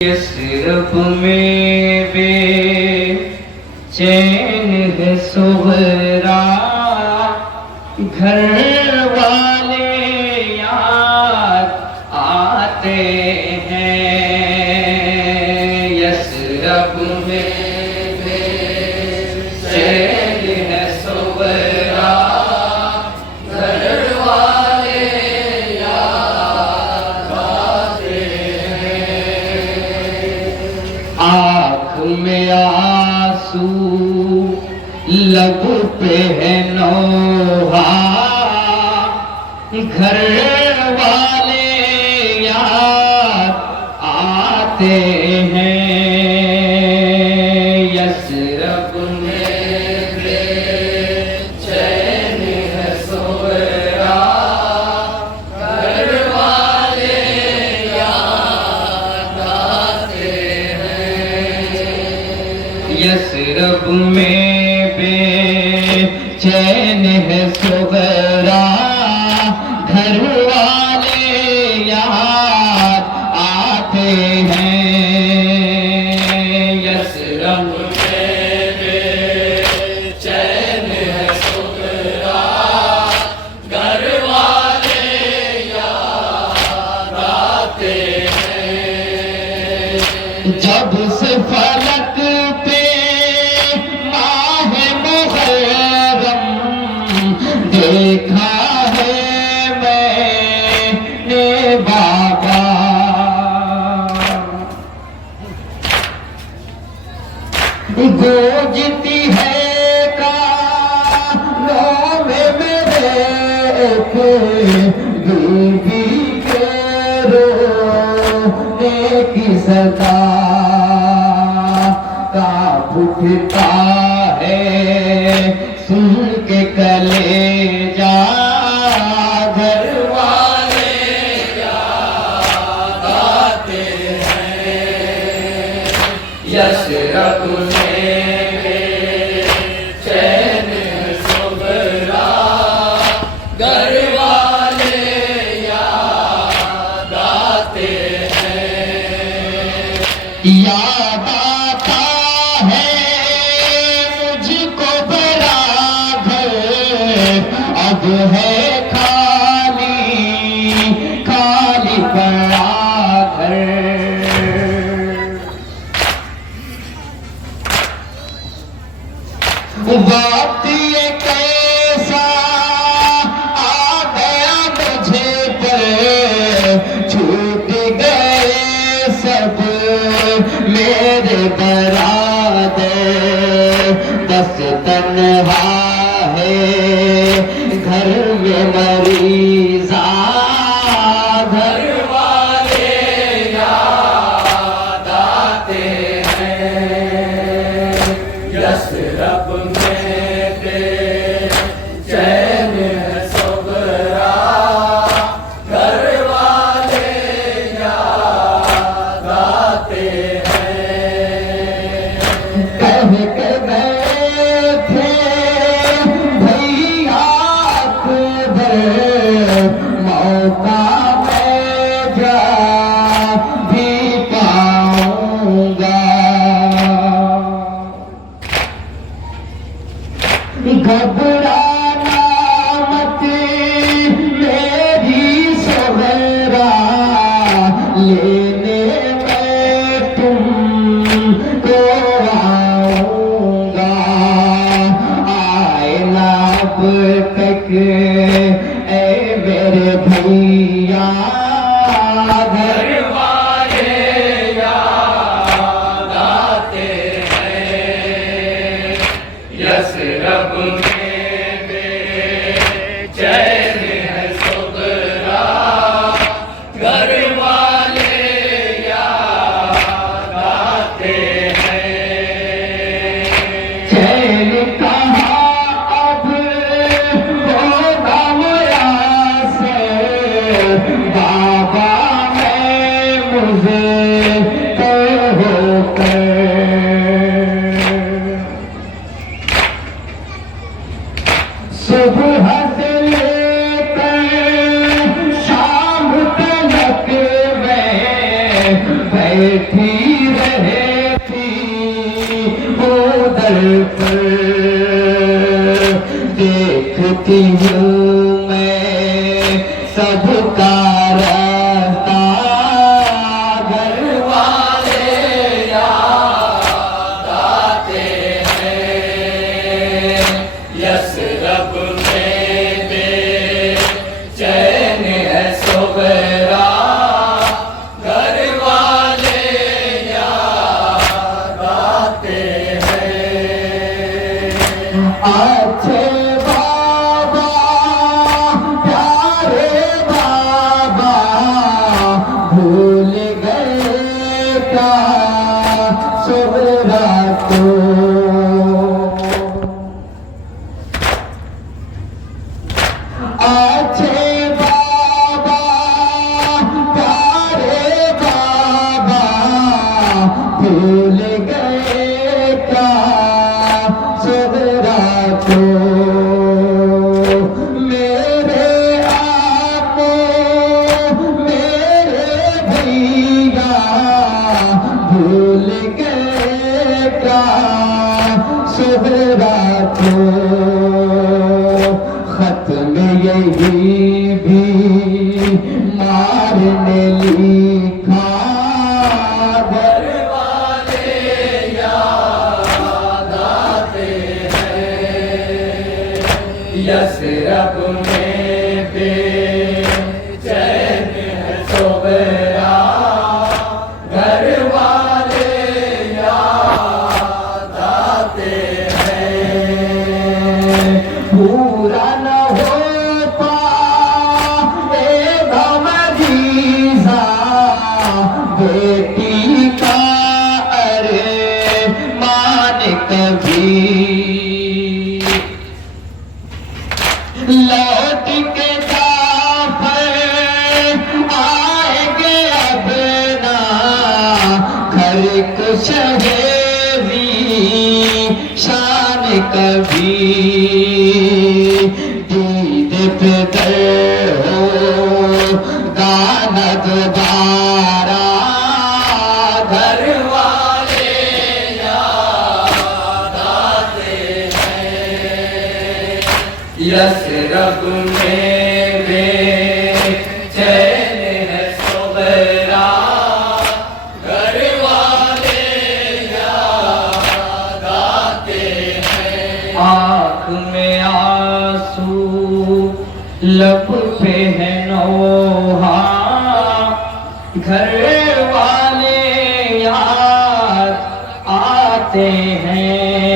सिर्फ में बेचैन है सुहरा, घर वाले याद आते हैं। यशरफ में बेचैन है सुहरा, घर वाले याद आते हैं। आँख में आंसू, लब पे है नोहा, घर वाले याद आते हैं। यशरफ में बेचैन है सोया, घर वाले याद आते हैं। यशरफ में बेचैन है सुगरा, घर वाले याद आते हैं। यशरफ में बेचैन है सुगरा, घर वाले याद आते हैं। जब से फलक पे देखा है मैंने बाबा, गूंजती है कानों में मेरे बीबी के रोने की सदा का उठता है सुन के कलेजा, घर वाले याद आते हैं। यशरफ में बेचैन सुगरा, घर वाले याद आते हैं। याद आता है मुझको बड़ा घर, अब है खाली खाली बड़ा घर। बात ये कैसा आ गया मुझे पर, छूट गए सब मेरे बरादर, बस तन्हा है घर में मरीजा, घर वाले याद आते हैं। यशरफ में बेचैन है सुगरा, घर वाले याद आते हैं। कह के गए थे भैया रहती उधर पर देखती हूँ मैं सबका रास्ता घर वाले याद आते हैं यसरब में दे चैन है सोबरा घर वाले याद आते हैं अच्छे बाबा प्यारे बाबा भूल गए क्या सोहरा को अच्छे बाबा प्यारे बाबा भूल गए क्या सोहरा को मेरे आपो मेरे भैया भूल गए क्या सोहरा को खत में यही भी मारने लिखा घर वाले याद आते हैं यसरब में बेचैन है सोबरा घर वाले याद आते हैं पूरा न हो पाए गमगीज़ा बेटी का अरे मान कभी लौट के जाफर आएंगे अब ना घर को शहेरी शान कभी दीद पे दर हो गाना दोबारा घर वाले याद आते हैं यसरब में बेचैन है सोबरा घर वाले याद आते हैं आँख में आंसू लब पे है नोहा घर वाले याद आते हैं